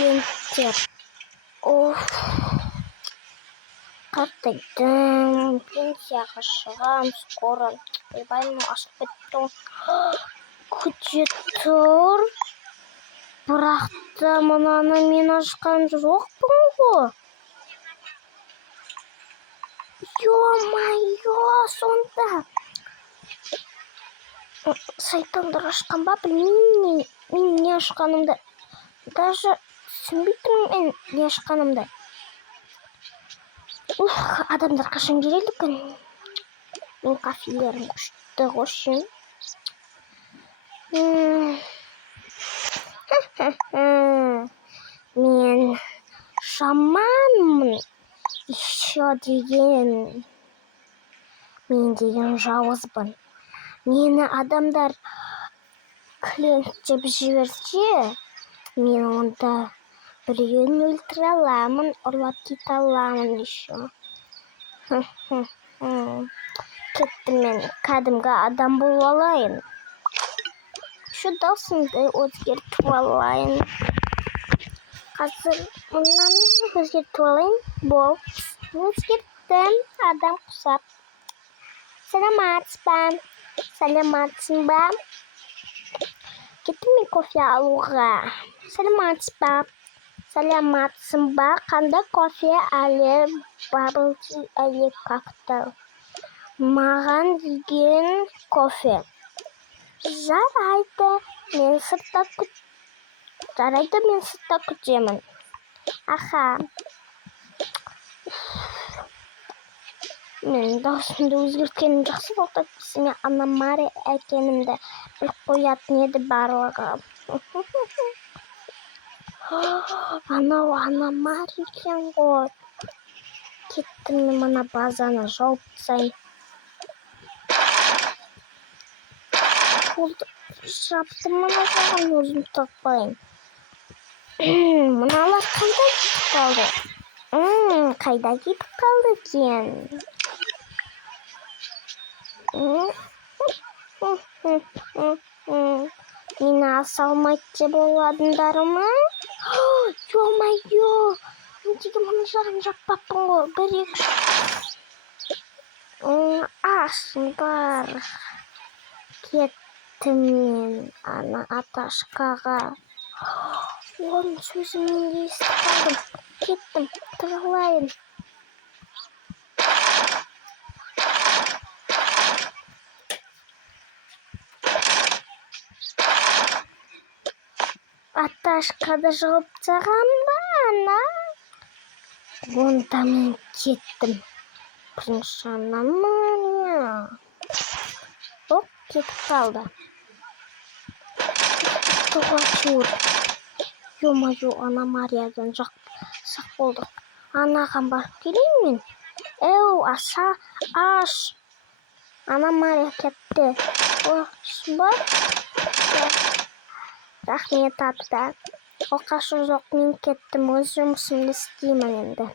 клиенттер. Қартайдым, пенсияға шығам, скоро. Ойбай, ашып кетті. Күте тұр. Бірақ та мынаны мен ашқан жоқпын ғой. Ё-майё, сонда. Сайтандар ашқан ба, білмеймін мен не ашқанымды. Даже түсінбейтін мен не ашқанымды. Адамдар қашан келеді күн? Мен кафелерім күшті қошын. Мен шаманмын. Еще деген. Мен деген жауызбын. Мені адамдар клиент деп жіберсе, мен онда біреуін өлтіре аламын, ұрлап кете аламын еще. Кетті мен кәдімгі адам болып алайын. Şu даусымды өзгертіп алайын. Қазір мұнан өзгертіп алайын. Бол. Өзгерттім. Адам құсап. Саламатсың ба? Кеттім мен кофе алуға. Саламатсың ба? Қандай кофе? Әлі бабл ти, әлі коктейл. Маған деген кофе. Жарайды, мен сыртта күтемін. Аха. Мен даусымды өзгерткенім жақсы болды. Сене Анна Мария екенімді біліп қоятын еді барлығы. Анау Анна Мария екен ғой. Кеттім мен мына базаны жауып тастайын. Жаптым мына жағын өзім таппайын. Мыналар қайда кетіп қалды? Қайда кетіп қалды екен? Мені аса алмайды деп ойладыңдар ма? Ё-майё! Мен деген мына жағын жаппаппын ғой. 1-2 ашыңдар. Кеттім мен ана Аташқаға. Оның сөзін мен естіп қалдым. Кеттім, тығылайын. Аташқады жауып тастаған ба, ана? Онда мен кеттім. Бірінші Анна Мария. Кетіп қалды. Тоғатур. Ё-майё, Анна Мариядан сақ болдық. Анаған барып келейін мен. Аш. Анна Мария кетті. Бар. Рахмет апта. Қашу жоқ, мен кеттім. Өз жұмысымды істеймін енді.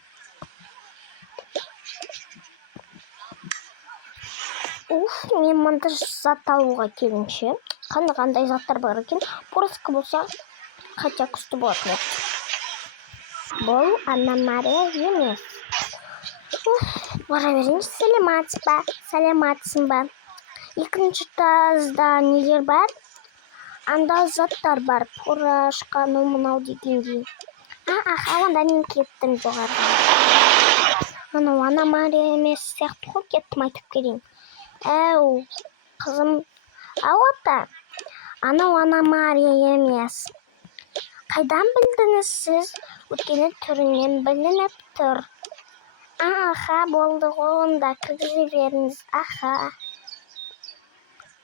Мен мында зат алуға келінші. Қандай заттар бар екен. Пороска болса, қайта күшті болатын еді. Бұл Анна Мария емес. Бара беріңіз, саламатсың ба? Екінші тазда нелер бар? Анда заттар бар. Порошка, мынау дегендей. Онда мен кеттім жоғарыға. Анау Анна Мария емес сияқты ғой, кеттім айтып келейін. Қызым, ата. Анау Анна Мария емес. Қайдан білдіңіз сіз? Өткені түрінен білініп тұр. Болды ғой, онда кіргізе беріңіз.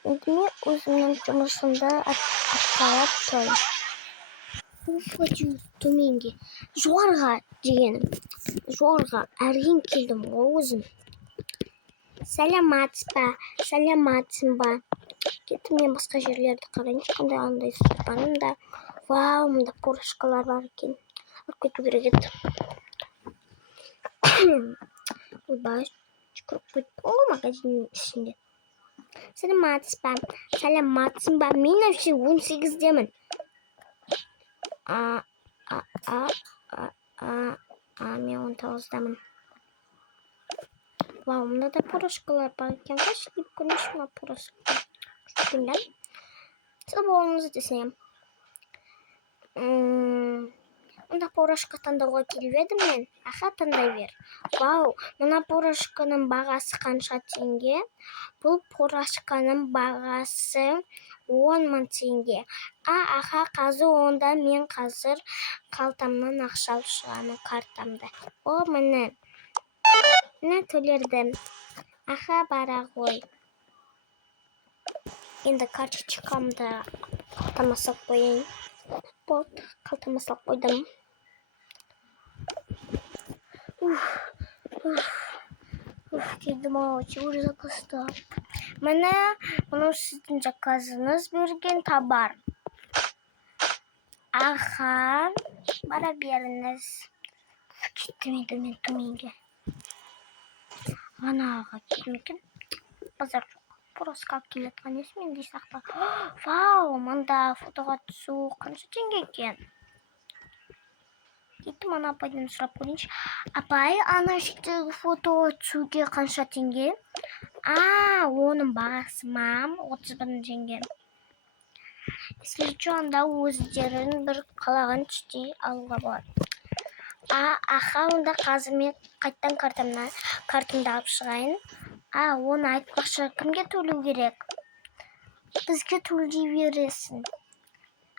Енді мен өзімнің жұмысымды атқарып тұрмын. Төменге. Жоғарыға дегенім. Жоғарыға әрген келдім ғой өзім. Саламатсың ба? Кеттім мен басқа жерлерді қарайын. Қандай андай сұрпанымда. Вау, мұнда порошкалар бар екен. Кету керек еді. Ойбай, жүкіріп кетті ғой магазиннің ішінде. Саламатсың ба? Мен әпше 18-демін. Мен 19-дамын. Вау, мынада порошкалар бар екен. Қашып көрмеші ма порошка? Күшпендер. Сіз болыңыз десем. Мына порошка таңдауға келіп едім мен. Таңдай бер. Вау, мына порошканың бағасы қанша теңге? Бұл порошканың бағасы 10 мың теңге. Қазір онда мен қазір қалтамнан ақша алып шығамын картамды. Міне. Міне төлердім. Бара ғой. Енді карточкамды қалтама салып қояйын. Болды, қалтама салып қойдым. Келдім өте жақсы. Міне, мұны сіздің заказыңыз берген товар. Бара беріңіз. Кеттім мен төменге. Анаға кеттім екен. Базар жоқ. Порошка алып келетқан есімен дей сақта. Вау, мында фотоға түсу қанша теңге екен? Кеттім ана апайдан сұрап көрейінші. Апай, ана жердегі фотоға түсуге қанша теңге? Оның бағасы 31 теңге. Сіздер онда өздерін бір қалаған түстей алуға болады. Онда қазір мен қайттан картамды алып шығайын. Оны айтпақшы, кімге төлеу керек? Бізге төлей бересің.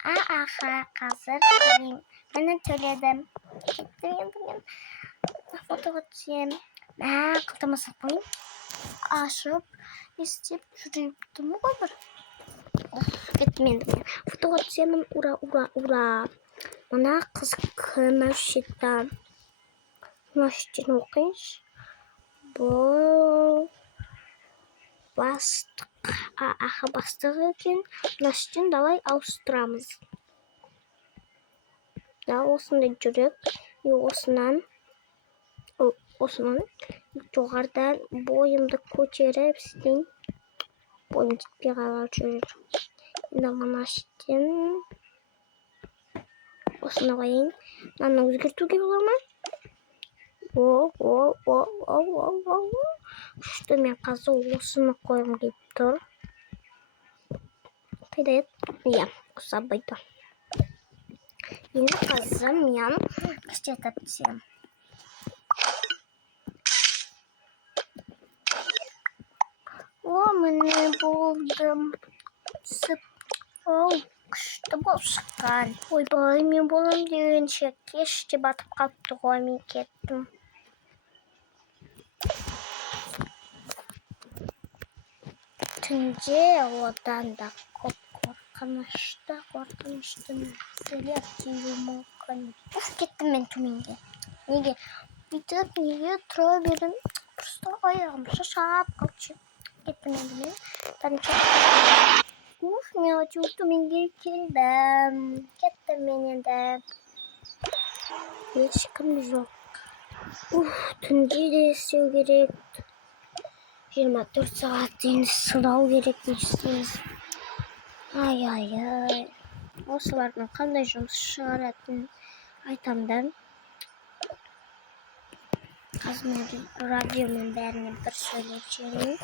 Қазір төлеймін. Мені төледім. Кеттім енді мен. Фотоға түсем. Қалтама салып қойын. Ашып, естеп жүректім ғой бір. Кеттім енді мен. Фотоға түсемін. Ура. Мына қыз кім әушетті? Мәштен оқиыншы. Бұл бастық. Бастық екен. Мәштен давай ауыстырамыз. Осындай жүрек. Осынан жоғардан бойымды көтеріп істейін. Бойым жетпей қалып жүр. Енді мәштен осыны қойайын. Мынаны өзгертуге бола ма? Күшті, мен қазір осыны қойғым келіп тұр. Қайда еді? Осы абайда. Енді қазір мен істетіп түсем. Міне болдым. Күшті болып шыққан. Ойбай, мен болам дегенше кеш те батып қалыпты ғой, мен кеттім. Түнде одан да көп қорқынышты нәрселер келуі мүмкін. Кеттім мен төменге. Неге? Бүйтіп, неге тұра берін? Просто аяғым шаршап қалды. Кеттім енді мен. Мен өте төменге келдім. Кеттім мен енді. Ешкім жоқ. Түнде де істеу керек. 24 сағат дейін сұрау керек дейсіз. Ай. Осылардың қандай жұмыс шығаратын айтамдан. Қазір радионың бәріне бір сөйлеп жүрейін.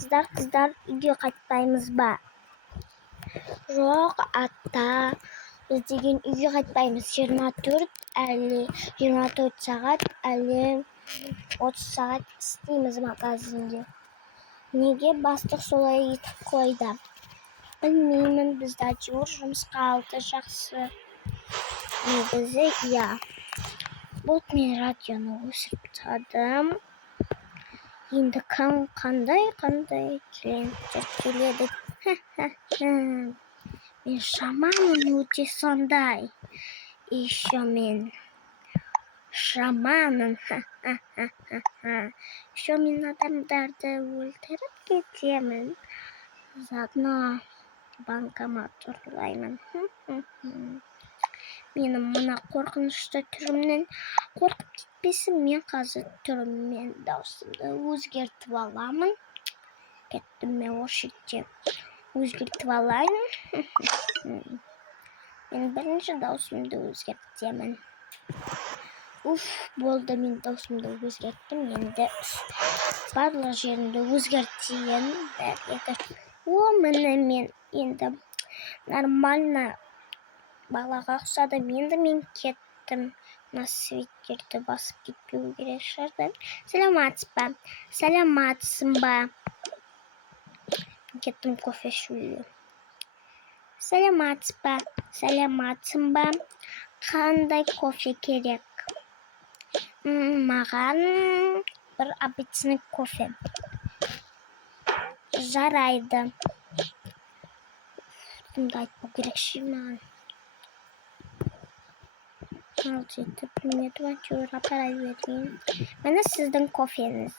Қыздар, үйге қайтпаймыз ба? Жоқ, ата. Біз деген үйге қайтпаймыз. 24 сағат, әлі 30 сағат істейміз магазинде. Неге бастық солай етіп қойды? Білмеймін, бізді әйтеуір жұмысқа алды, жақсы. Негізі, Болды, мен радионы өшіріп тастадым. Енді қандай клиенттер келеді. Мен шаманым өте сондай. Еще мен шаманым. Еще мен адамдарды өлтіріп кетемін. Заодно банкомат ұрлаймын. Менің мына қорқынышты түрімнен қорқып кетпесін. Мен қазір түріммен даусымды өзгертіп аламын. Кеттім мен осы жерде өзгертіп алайын. Men birinchi dausumni o'zgartiraman. Bo'ldi, men dausumni o'zgartdim. Endi barliq yerimni o'zgartiraman. Mana men endi normalna balaga o'xshadim. Endi men ketdim. Nasvitterni bosib ketib kerak sharda. Salomatsizmi? Ketdim kofe shuyu. Salomatsizmi? Qanday kofe kerak? Mаған bir обычный kofe. Жарайды. Kimda aytib kerak shimman. Alçıtı bilmedim açıyor aparay vereyim. Mana sizden kofeniz.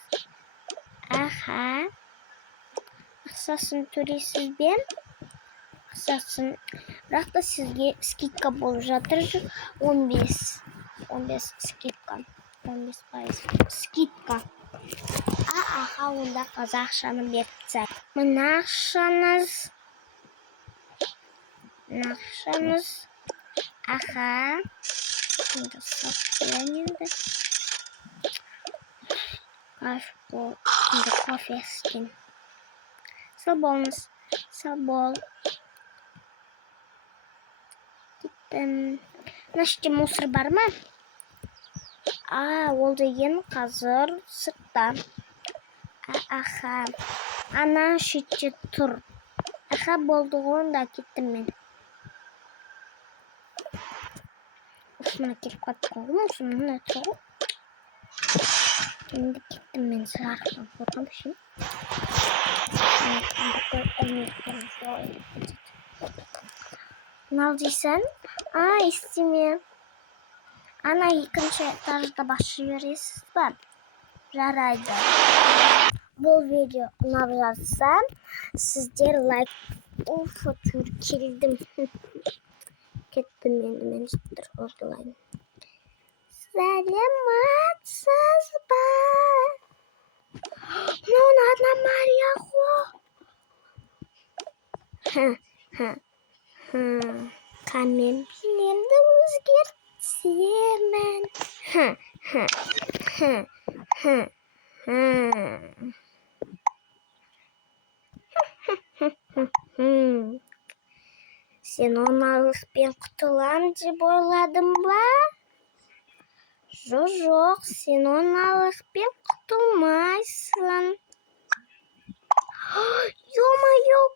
Aha. Aksasını töreysiz ben. Aksasını. Бірақ та sizge skidka болып жатыр. 15 skidka. 15% skidka. Aha, онда қазақшаны беріпті. Мына ақшаңыз. Aha. Şimdi saklayayım. Kaşko. Şimdi kofe içtim. Sabol. Gittim. Naşti mısır var mı? Oldu yeni hazır. Sırtta. Aha. Ana şütçü tur. Aha bolduğunda gittim ben. Mana kelib qoldim. Shuni to'g'ri. Endi ketdim men zarqlab qo'ydim shu. Ne diysen? İstemiyorum. Ana ikkinchi etajda başlıyoruz. Ben. Jaraydı. Bu video uğrarsa sizler like. Türkildim. Kettim endi men chiqdir o'rtalayim. Salomatsizmi? Mana Anna Mariya Kamen bilimni o'zgartiraman. Sen onu alıp ben kutulan deb o'yladimmi? Yo'q, sen onu alıp ben qutulmaysan. Yo,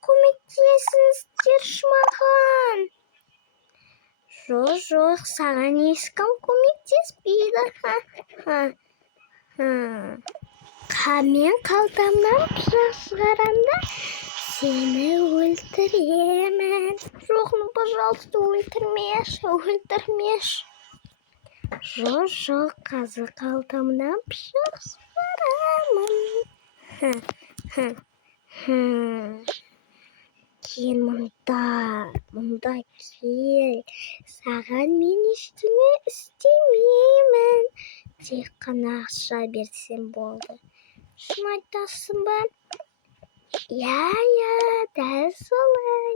ko'maklashishni istashmagan. Yo'q, sana hech kim ko'maklashmaydi. Men qaltamdan pichoq chiqaramda seni o'ldiraman. Yo'qni, пожалуйста, o'ldirmish. Yo'q, qazi qaltamdan pichoq chiqaraman. Kel bunda kel. Sağan men ishtini isteymayman. Tek qana ақша bersem bo'ldi. Shuni aytasizmi? Ya, dal solay.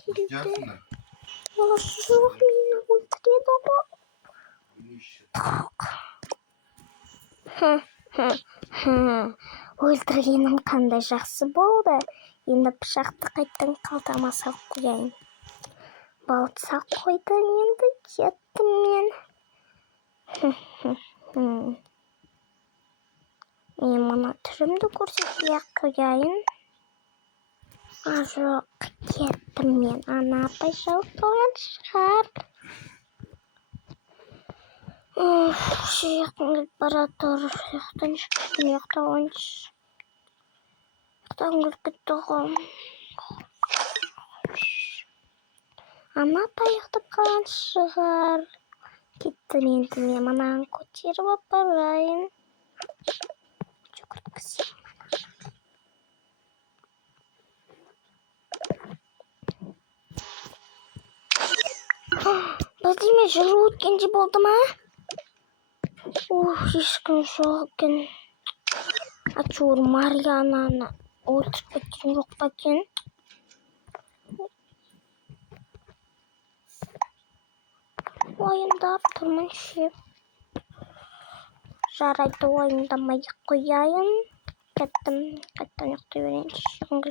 Keldi. Yo'q, meni o'ldiradi. O'ldirganim qanday yaxshi bo'ldi. Endi pichoqni qaytadan qaltama solib qo'yayim. Bo'ldi, solib qo'ydim, endi ketdim men. Men mana turimni ko'rsatib qo'yayim. Yo'q, ketdim men. Ana paysalto'g'an shahar. Shu yoqdan barator, yoqdan chiqdim, yoqdan ketdim. Ana payaqda qolgan shahar. Ketdim endi men mana ko'tarib o'parayin. Bizning juru o'tganchi bo'ldimi? Hech kim yo'q ekan. Achur Mariyanani o'ldirib ketgan yo'q ekan. Уайымдап тұрмын ше. Жарайды, уайымдамай қояйын. Қайттан ұйықтай берейінші. Шығынға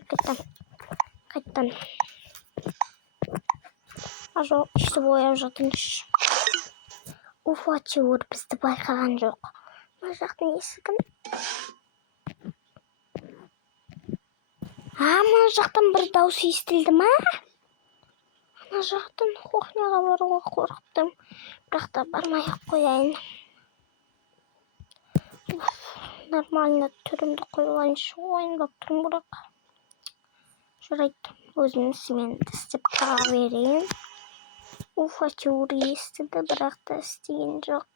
қайттан. Жоқ, ішті бояп жатырмыш. Әйтеуір бізді байқаған жоқ. Мына жақтың есігін. Мына жақтан бір дауыс естілді ма? Мына жақтан кухняға баруға қорықтым. Бірақ та бармай-ақ қояйын. Нормально түрімді қойып алайыншы. Ойындап тұрмын бірақ. Жарайды, өзімнің ісіммен істеп қала берейін. Әйтеуір естіді, бірақ та істеген жоқ.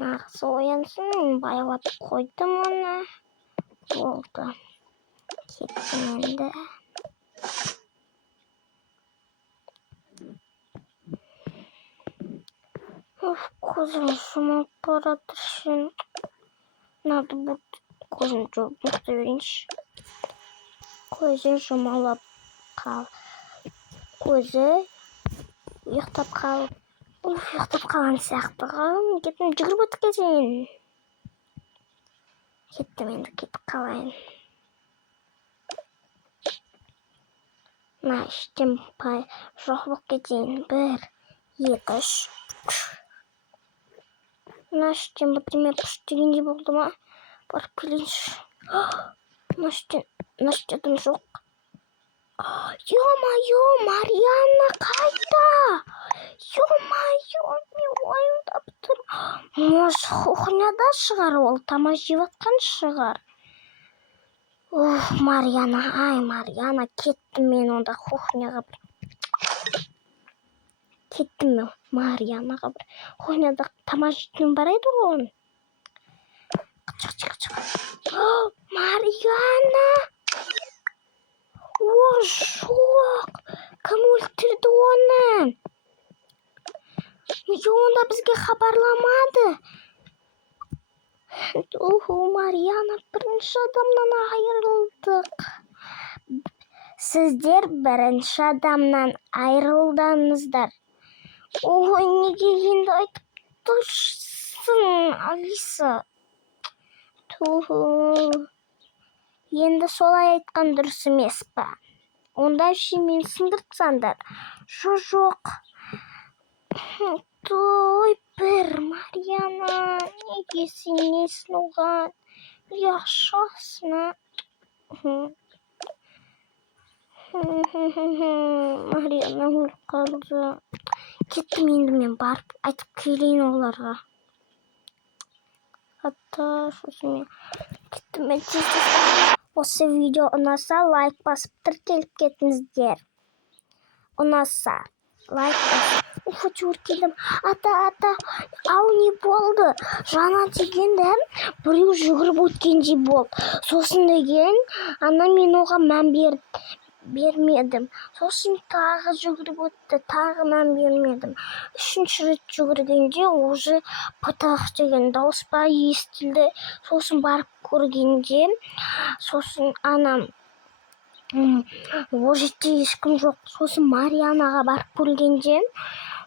Нағыз оянсын, байлап қойдым оны. Болды. Кеттім енді. Көзім жұмылып барады шын. Надо будет көзім жұмып ұйықтай берейінші. Көзі жұмалап қал. Көзі ұйықтап қал. Ұйықтап қалған сияқты. Кеттім, жүгіріп өтіп кетейін. Кеттім енді, кетіп қалайын. Мына іштен жоқ болып кетейін. 1, 2, 3. Мына іштен бірдеме пұш дегендей болды ма? Барып келейінші. Мына іштен жоқ. Ё-моё, Марьяна қайда? Ё-моё, мен уайымдап тұрмын. Может, кухняда шығар, ол тамақ жеп жатқан шығар. Марьяна, кеттім мен онда кухняға бір. Кеттім мен Марьянаға бір. Кухняда тамақ жейтін бар еді ғой. Қычық. Марьяна! Жоқ! Кім өлтірді оны? Неге онда бізге хабарламады? Марьяна, бірінші адамнан айырылдық. Сіздер бірінші адамнан айырылдыңыздар. Неге енді айтып тұрсың, Алиса? Енді солай айтқан дұрыс емес па? Онда мен сындыртсаңдар. Жоқ. Бір, Марьяна, неге сенесің оған? Яшасына. Марьяна өліп қалды. Кеттім енді мен барып айтып келейін оларға. Кеттім мен тез. Осы видео ұнаса, лайк басып тіркеліп кетіңіздер. Ұнаса, лайк басып. Әйтеуір келдім. Ата, ау не болды? Жаңа дегенде біреу жүгіріп өткендей болды. Сосын деген, мен оған мән бермедім. Сосын тағы жүгіріп өтті, тағы мән бермедім. 3-ші рет жүгіргенде уже пытақ деген дауыс па естілді. Сосын барып көргенде, сосын ол жерде ешкім жоқ. Сосын Марьянаға барып көргенде,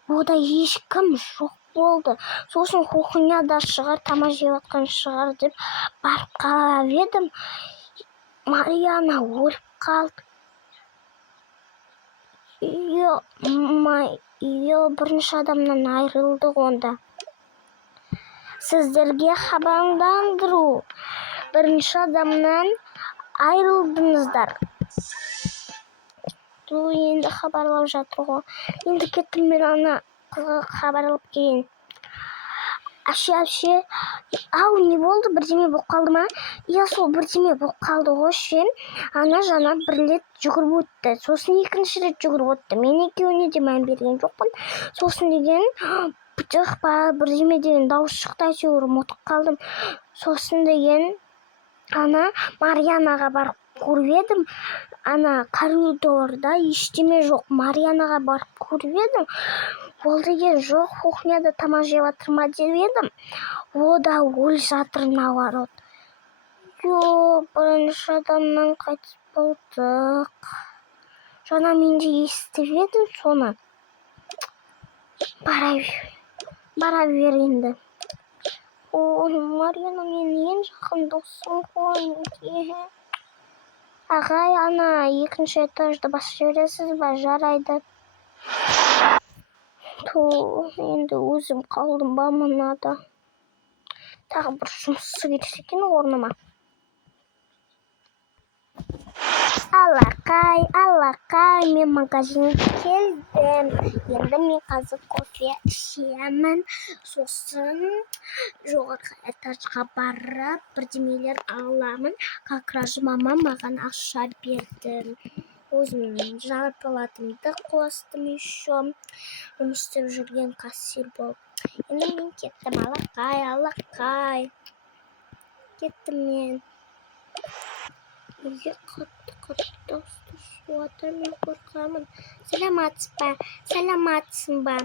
ода ешкім жоқ болды. Сосын кухняда шығар, тамақ жеп жатқан шығар деп барып қарап едім. Марьяна өліп қалды. Бірінші адамнан айырылдық онда. Сіздерге хабарландыру. Бірінші адамнан айырылдыңыздар. Енді хабарлап жатыр ғой. Енді кеттім мен ана қызға хабарлап келейін. Әше, ау не болды? Бірдеме болып қалды ма? Сол бірдеме болып қалды ғой ше. Жаңа бір рет жүгіріп өтті. Сосын 2-ші рет жүгіріп өтті. Мен екеуіне де мән берген жоқпын. Сосын деген пытық па бірдеме деген дауыс шықты. Әйтеуір ұмытып қалдым. Сосын деген Марьянаға барып көріп едім. Коридорда ештеме жоқ. Марьянаға барып көріп едім. Ол деген жоқ, кухняда тамақ жеп жатыр ма деп едім. Ода өліп жатыр наоборот. Бірінші адамнан қайтыс болдық. Жаңа мен де естіп едім соны. Бара бер енді. Ой, Марина менің ең жақын досым ғой. Ағай, ана екінші этажды басып жібересіз ба? Жарайды. Енді өзім қалдым ба мынада. Тағы бір жұмысы келсе екен орныма. Алақай, мен магазинге келдім. Енді мен қазір кофе ішемін. Сосын жоғарғы этажға барып, бірдемелер аламын. Как раз мама маған ақша берді. Өзімнің зарплатамды қостым еще. Жұмыс істеп жүрген кассир болып. Енді мен кеттім, алақай. Кеттім мен. Үйге қатты дауысты суатыр, мен қорқамын. Саламатсың ба?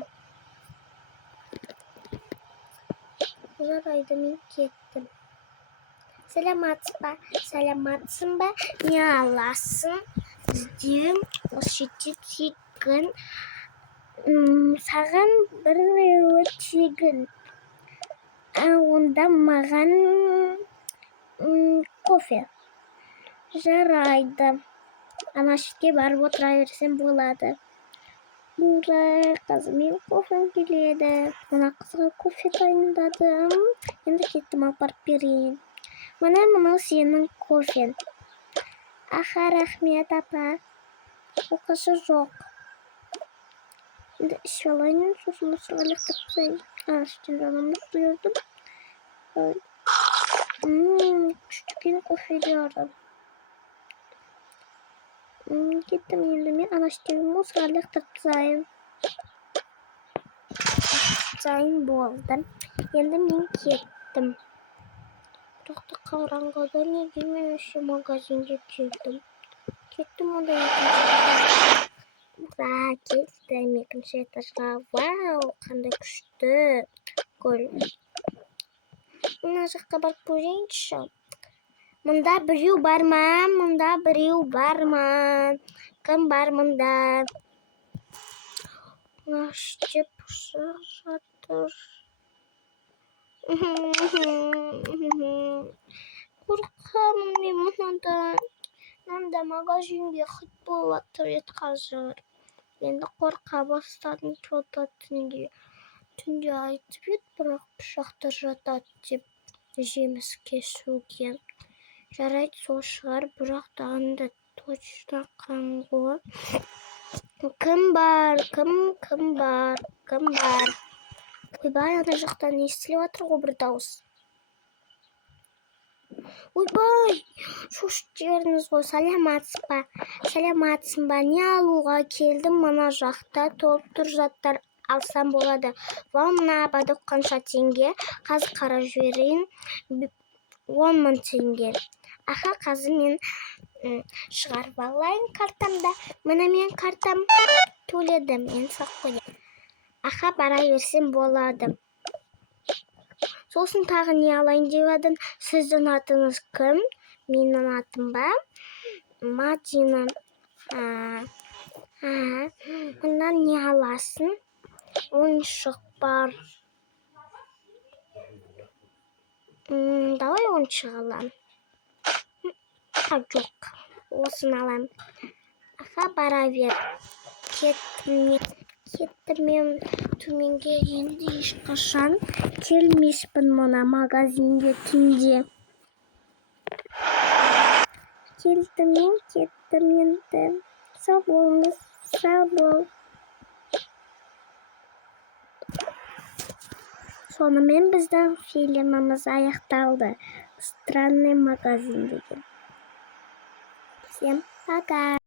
Жарайды, мен кеттім. Саламатсың ба? Не аласың? Бізде осы жерде тегін. Саған біреуі тегін. Онда маған кофе. Жарайды. Ана жерге барып отыра берсем болады. Ура, қазір мен кофем келеді. Мына қызға кофе дайындадым. Енді кеттім, апарып берейін. Мына сенің кофен. Аха, рахмет, апа. Оқасы жоқ. Енді ішіп алайын, сосын мұсыға лақтырып тастайын. Іштен жаңа мұз құйдым. Күштікен кофе деді. Кеттім енді мен ана іштен мұсыға лақтырып тастайын болды. Енді мен кеттім. Бірақ қараңғыда неге мен еще магазинге келдім. Кеттім онда екінші. Ура, кеттім екінші этажға. Вау, қандай күшті. Гол. Мына жаққа барып көрейінші. Мұнда біреу бар ма? Кім бар мұнда? Іштеп жатыр. Қорқамын мен мұнда. Мында магазинге хит болып жатыр қазір. Енді қорқа бастадым түнде айтып еді, бірақ пышақтар жатады деп жеміс кесуге. Жарайды, сол шығар, бірақ анда точно қаңғы. Кім бар? Ойбай, ана жақтан естіліп жатыр ғой бір дауыс. Ойбай, шошып жібердіңіз ғой, саламатсың ба? Не алуға келдім, мына жақта толып тұр заттар, алсам болады. Вау, мына абадық қанша теңге? Қазір қарап жіберейін. 10.000 теңге. Аха, қазір мен шығарып алайын картамда. Мына мен картам төледім, мен сақ қойдым. Аха, бара берсем болады. Сосын тағы не алайын деп едім? Сіздің атыңыз кім? Менің атым ба? Мадина. Мұндан не аласың? Ойыншық бар. Давай ойыншық алам. Жоқ, осын алам. Аха, бара бер. Кеттім мен төменге, енді ешқашан келмеспін мұна магазинге түнде. Кеттім енді. Сау болыңыз, сау бол. Сонымен біздің фильміміз аяқталды. Странный магазин деген. Всем пока.